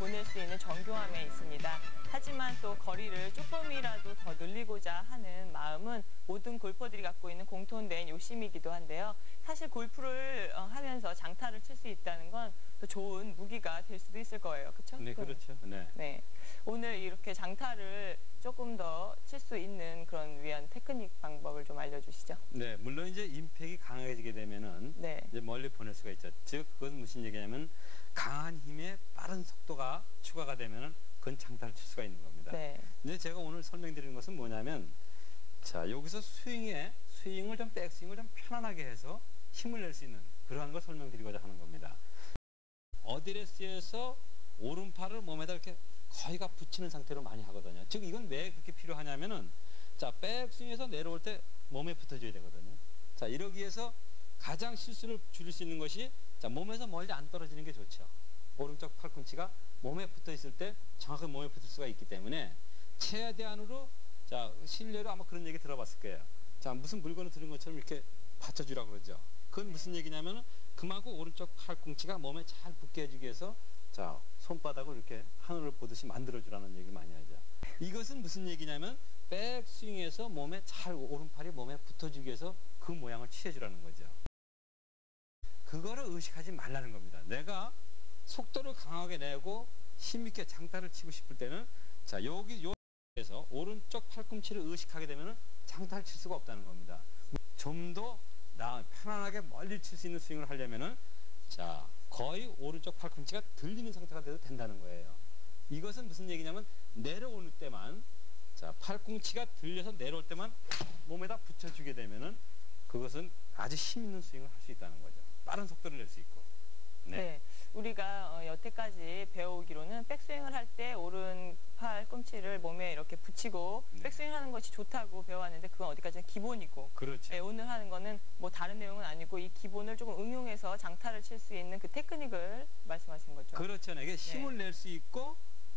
보낼 수 있는 정교함에 있습니다. 하지만 또 거리를 조금이라도 더 늘리고자 하는 마음은 모든 골퍼들이 갖고 있는 공통된 욕심이기도 한데요. 사실 골프를 하면서 장타를 칠 수 있다는 건 또 좋은 무기가 될 수도 있을 거예요. 그렇죠? 네, 그렇죠. 네. 네. 오늘 이렇게 장타를 조금 더 칠 수 있는 그런 위한 테크닉 방법을 좀 알려주시죠. 네, 물론 이제 임팩이 강해지게 되면은 네. 이제 멀리 보낼 수가 있죠. 즉, 그건 무슨 얘기냐면 강한 힘에 빠른 속도가 추가가 되면은 그건 장타를 칠 수가 있는 겁니다. 네. 근데 제가 오늘 설명드리는 것은 뭐냐면, 자, 여기서 스윙을 좀 백스윙을 좀 편안하게 해서 힘을 낼 수 있는 그러한 걸 설명드리고자 하는 겁니다. 어드레스에서 오른팔을 몸에다 이렇게 거의가 붙이는 상태로 많이 하거든요. 즉 이건 왜 그렇게 필요하냐면은, 자, 백스윙에서 내려올 때 몸에 붙어줘야 되거든요. 자, 이러기 위해서 가장 실수를 줄일 수 있는 것이, 자, 몸에서 멀리 안 떨어지는 게 좋죠. 오른쪽 팔꿈치가 몸에 붙어 있을 때 정확하게 몸에 붙을 수가 있기 때문에 최대한으로, 자, 실내로 아마 그런 얘기 들어봤을 거예요. 자, 무슨 물건을 들은 것처럼 이렇게 받쳐주라고 그러죠. 그건 무슨 얘기냐면은 그만큼 오른쪽 팔꿈치가 몸에 잘 붙게 해주기 위해서, 자, 손바닥을 이렇게 하늘을 보듯이 만들어주라는 얘기를 많이 하죠. 이것은 무슨 얘기냐면 백스윙에서 몸에 잘 오른팔이 몸에 붙어주기 위해서 그 모양을 취해주라는 거죠. 그거를 의식하지 말라는 겁니다. 내가 속도를 강하게 내고 힘있게 장타를 치고 싶을 때는, 자, 여기에서 오른쪽 팔꿈치를 의식하게 되면은 장타를 칠 수가 없다는 겁니다. 좀 더 편안하게 멀리 칠 수 있는 스윙을 하려면은, 자, 거의 오른쪽 팔꿈치가 들리는 상태가 돼도 된다는 거예요. 이것은 무슨 얘기냐면 내려오는 때만, 자, 팔꿈치가 들려서 내려올 때만 몸에다 붙여주게 되면은 그것은 아주 힘 있는 스윙을 할 수 있다는 거죠. 빠른 속도를 낼 수 있고. 네. 네. 우리가 여태까지 배워오기로는 백스윙을 할 때 오른팔 꿈치를 몸에 이렇게 붙이고 네. 백스윙 하는 것이 좋다고 배워왔는데 그건 어디까지나 기본이고. 그렇죠. 네, 오늘 하는 거는 뭐 다른 내용은 아니고 이 기본을 조금 응용해서 장타를 칠 수 있는 그 테크닉을 말씀하신 거죠. 그렇죠. 이게 힘을 낼 수 있고,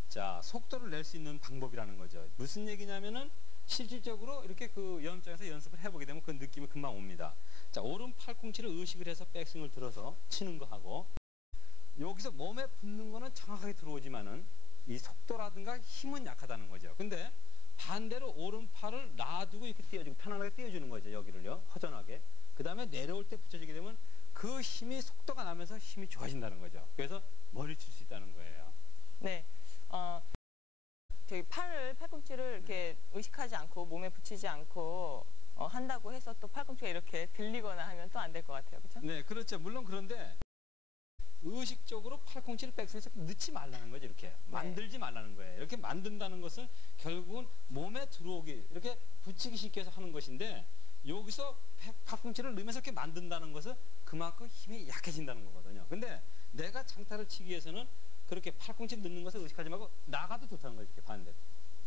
자, 속도를 낼 수 있는 방법이라는 거죠. 무슨 얘기냐면은 실질적으로 이렇게 그 연습장에서 연습을 해보게 되면 그 느낌이 금방 옵니다. 자, 오른 팔꿈치를 의식을 해서 백스윙을 들어서 치는 거 하고, 여기서 몸에 붙는 거는 정확하게 들어오지만은 이 속도라든가 힘은 약하다는 거죠. 근데 반대로 오른팔을 놔두고 이렇게 띄워주고 편안하게 띄워주는 거죠. 여기를요. 허전하게. 그 다음에 내려올 때 붙여주게 되면 그 힘이 속도가 나면서 힘이 좋아진다는 거죠. 그래서 멀리 칠 수 있다는 거예요. 네. 저기 팔꿈치를 이렇게 의식하지 않고 몸에 붙이지 않고 한다고 해서 또 팔꿈치가 이렇게 들리거나 하면 또 안 될 것 같아요. 그렇죠? 네, 그렇죠. 물론 그런데 의식적으로 팔꿈치를 백스윙에서 넣지 말라는 거죠. 이렇게 만들지 말라는 거예요. 이렇게 만든다는 것은 결국은 몸에 들어오기, 이렇게 붙이기 쉽게 해서 하는 것인데, 여기서 팔꿈치를 넣으면서 이렇게 만든다는 것은 그만큼 힘이 약해진다는 거거든요. 근데 내가 장타를 치기 위해서는 그렇게 팔꿈치를 넣는 것을 의식하지 말고 나가도 좋다는 거죠. 이렇게 반대로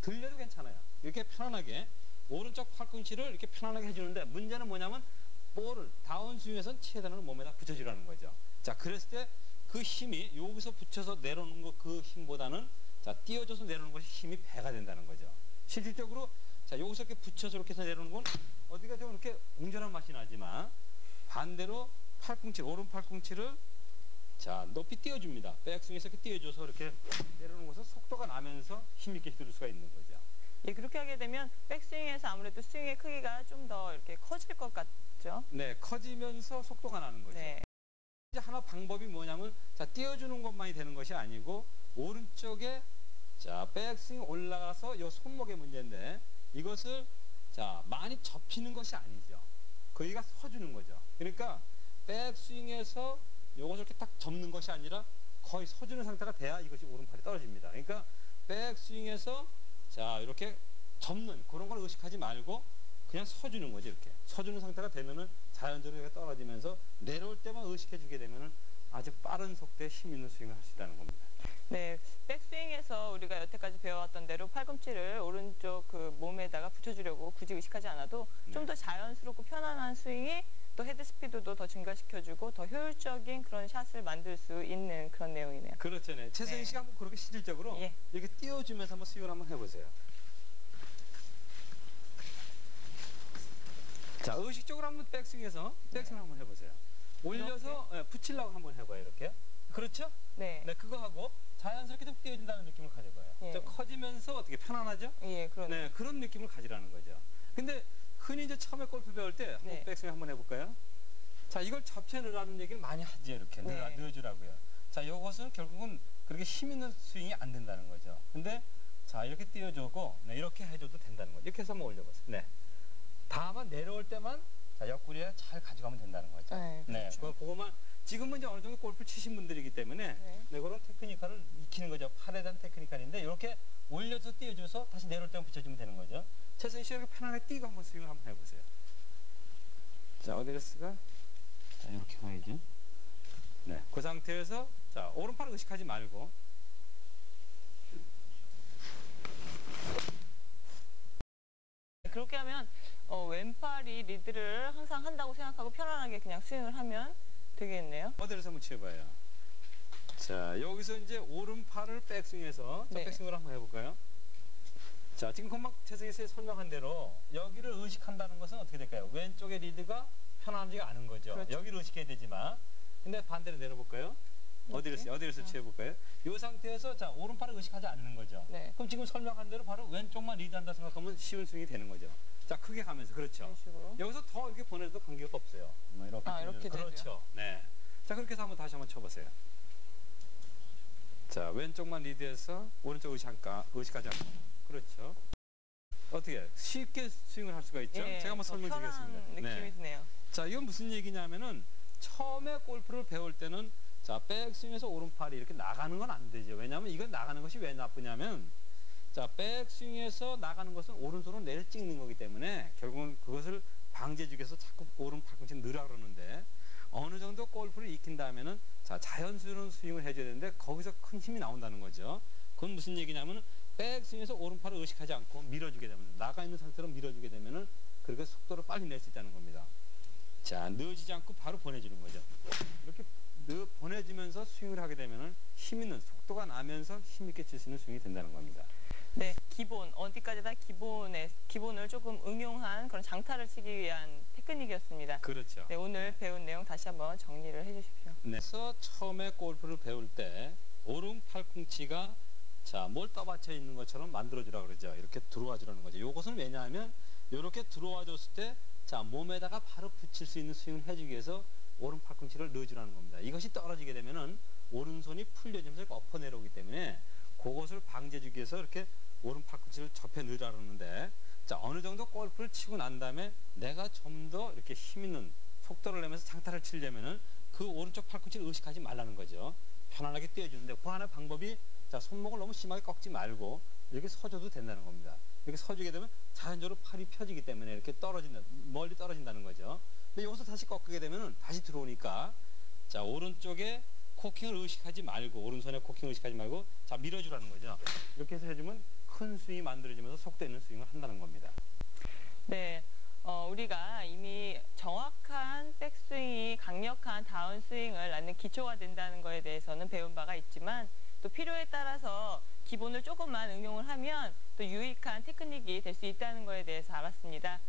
들려도 괜찮아요. 이렇게 편안하게 오른쪽 팔꿈치를 이렇게 편안하게 해주는데, 문제는 뭐냐면 볼을 다운스윙에서는 최대한으로 몸에다 붙여주라는 거죠. 자, 그랬을 때 그 힘이 여기서 붙여서 내려오는 거 그 힘보다는, 자, 띄워줘서 내려오는 것이 힘이 배가 된다는 거죠. 실질적으로, 자, 여기서 이렇게 붙여서 이렇게 해서 내려오는 건 어디가 좀 이렇게 옹졸한 맛이 나지만, 반대로 팔꿈치, 오른 팔꿈치를, 자, 높이 띄워줍니다. 백스윙에서 이렇게 띄워줘서 이렇게 내려오는 것은 속도가 나면서 힘있게 들을 수가 있는 거죠. 예, 그렇게 하게 되면 백스윙에서 아무래도 스윙의 크기가 좀 더 이렇게 커질 것 같죠? 네, 커지면서 속도가 나는 거죠. 네. 이제 하나 방법이 뭐냐면, 자, 띄워주는 것만이 되는 것이 아니고, 오른쪽에, 자, 백스윙 올라가서 요 손목의 문제인데, 이것을, 자, 많이 접히는 것이 아니죠. 거기가 서주는 거죠. 그러니까 백스윙에서 요것을 이렇게 딱 접는 것이 아니라 거의 서주는 상태가 돼야 이것이 오른팔이 떨어집니다. 그러니까 백스윙에서, 자, 이렇게 접는 그런 걸 의식하지 말고 그냥 서주는 거죠. 이렇게 서주는 상태가 되면은 자연적으로 이렇게 떨어지면서 내려올 때만 의식해 주게 되면은 아주 빠른 속도에 힘 있는 스윙을 할 수 있다는 겁니다. 네, 백스윙에서 우리가 여태까지 배워왔던 대로 팔꿈치를 오른쪽 그 몸에다가 붙여주려고 굳이 의식하지 않아도 좀 더 자연스럽고 편안한 스윙이 또 헤드 스피드도 더 증가시켜주고 더 효율적인 그런 샷을 만들 수 있는 그런 내용이네요. 그렇죠. 네. 최승희 씨가 한번 그렇게 실질적으로 이렇게 띄워주면서 한번 스윙을 한번 해보세요. 자, 의식적으로 한번 백스윙해서 백스윙 한번 해보세요. 올려서 붙이려고 한번 해봐요. 이렇게. 그렇죠? 네. 네, 그거 하고 자연스럽게 좀 띄어진다는 느낌을 가져봐요. 예. 좀 커지면서 어떻게 편안하죠? 예, 그러네요. 네, 그런 느낌을 가지라는 거죠. 근데 흔히 이제 처음에 골프 배울 때 한번 네. 백스윙 한번 해볼까요? 자, 이걸 접채 넣으라는 얘기를 많이 하죠. 이렇게 네. 넣어주라고요. 자, 이것은 결국은 그렇게 힘 있는 스윙이 안 된다는 거죠. 근데 자, 이렇게 띄워주고 네, 이렇게 해줘도 된다는 거죠. 이렇게 해서 한번 올려보세요. 네. 다만 내려올 때만 자, 옆구리에 잘 가져가면 된다는 거죠. 네, 네, 그렇죠. 그거만 지금은 이제 어느 정도 골프 치신 분들이기 때문에 네, 그런 테크니컬을 익히는 거죠. 팔에 대한 테크니컬인데 이렇게 올려서 띄워줘서 다시 내려올 때만 붙여주면 되는 거죠. 최선희 씨 이렇게 편하게 뛰고 한번 스윙을 한번 해보세요. 자, 어드레스가 자, 이렇게 가야죠. 네, 그 상태에서 자, 오른팔을 의식하지 말고 그렇게 하면 왼팔이 리드를 항상 한다고 생각하고 편안하게 그냥 스윙을 하면 되겠네요. 어드레스 한번 치워봐요. 자, 여기서 이제 오른팔을 백스윙해서 자, 네. 백스윙을 한번 해볼까요? 자, 지금 금방 최승희 씨 설명한 대로 여기를 의식한다는 것은 어떻게 될까요? 왼쪽의 리드가 편안하지가 않은 거죠. 그렇죠. 여기를 의식해야 되지만 근데 반대로 내려볼까요? 어디를 취해볼까요? 이 상태에서 자, 오른팔을 의식하지 않는 거죠. 네. 그럼 지금 설명한 대로 바로 왼쪽만 리드한다 생각하면 쉬운 스윙이 되는 거죠. 자, 크게 가면서 그렇죠. 이런 식으로. 여기서 더 이렇게 보내도 관계가 없어요. 뭐 이렇게 이렇게 되죠. 그렇죠. 네. 자, 그렇게 해서 한번 다시 한번 쳐보세요. 자, 왼쪽만 리드해서 오른쪽 의식하지 않고 그렇죠. 어떻게 쉽게 스윙을 할 수가 있죠? 예, 제가 한번 더 설명드리겠습니다. 편한 느낌이 드네요. 자, 이건 무슨 얘기냐면은 처음에 골프를 배울 때는 자, 백스윙에서 오른팔이 이렇게 나가는 건 안 되죠. 왜냐하면 이건 나가는 것이 왜 나쁘냐면 자, 백스윙에서 나가는 것은 오른손으로 내려 찍는 거기 때문에 결국은 그것을 방지해주기 위해서 자꾸 오른 팔꿈치 넣으라 그러는데 어느 정도 골프를 익힌 다음에는 자, 자연스러운 스윙을 해줘야 되는데 거기서 큰 힘이 나온다는 거죠. 그건 무슨 얘기냐면 백스윙에서 오른팔을 의식하지 않고 밀어주게 되면 나가 있는 상태로 밀어주게 되면은 그렇게 속도를 빨리 낼 수 있다는 겁니다. 자, 넣어지지 않고 바로 보내주는 거죠. 이렇게 보내주면서 스윙을 하게 되면은 힘 있는 속도가 나면서 힘 있게 칠 수 있는 스윙이 된다는 겁니다. 네, 기본 어디까지나 기본을 조금 응용한 그런 장타를 치기 위한 테크닉이었습니다. 그렇죠. 네, 오늘 배운 내용 다시 한번 정리를 해주십시오. 네. 그래서 처음에 골프를 배울 때 오른 팔꿈치가 자, 뭘 떠받쳐 있는 것처럼 만들어주라 그러죠. 이렇게 들어와 주라는 거죠. 요것은 왜냐하면 이렇게 들어와 줬을 때 자, 몸에다가 바로 붙일 수 있는 스윙을 해주기 위해서 오른 팔꿈치를 넣어주라는 겁니다. 이것이 떨어지게 되면은 오른손이 풀려지면서 엎어 내려오기 때문에 그것을 방지해주기 위해서 이렇게 오른 팔꿈치를 접해 넣으라 그러는데 자, 어느 정도 골프를 치고 난 다음에 내가 좀 더 이렇게 힘 있는 속도를 내면서 장타를 치려면은 그 오른쪽 팔꿈치를 의식하지 말라는 거죠. 편안하게 띄워주는데 그 하나의 방법이 자, 손목을 너무 심하게 꺾지 말고 이렇게 서줘도 된다는 겁니다. 이렇게 서주게 되면 자연적으로 팔이 펴지기 때문에 이렇게 멀리 떨어진다는 거죠. 근데 여기서 다시 꺾게 되면 다시 들어오니까 자, 오른쪽에 코킹을 의식하지 말고 오른손에 코킹을 의식하지 말고 자, 밀어주라는 거죠. 이렇게 해서 해주면 큰 스윙이 만들어지면서 속도 있는 스윙을 한다는 겁니다. 네, 우리가 이미 정확한 백스윙이 강력한 다운스윙을 낳는 기초가 된다는 것에 대해서는 배운 바가 있지만 또 필요에 따라서 기본을 조금만 응용을 하면 또 유익한 테크닉이 될 수 있다는 것에 대해서 알았습니다.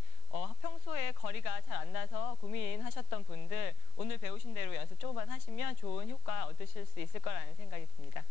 평소에 거리가 잘 안 나서 고민하셨던 분들 오늘 배우신 대로 연습 조금만 하시면 좋은 효과 얻으실 수 있을 거라는 생각이 듭니다.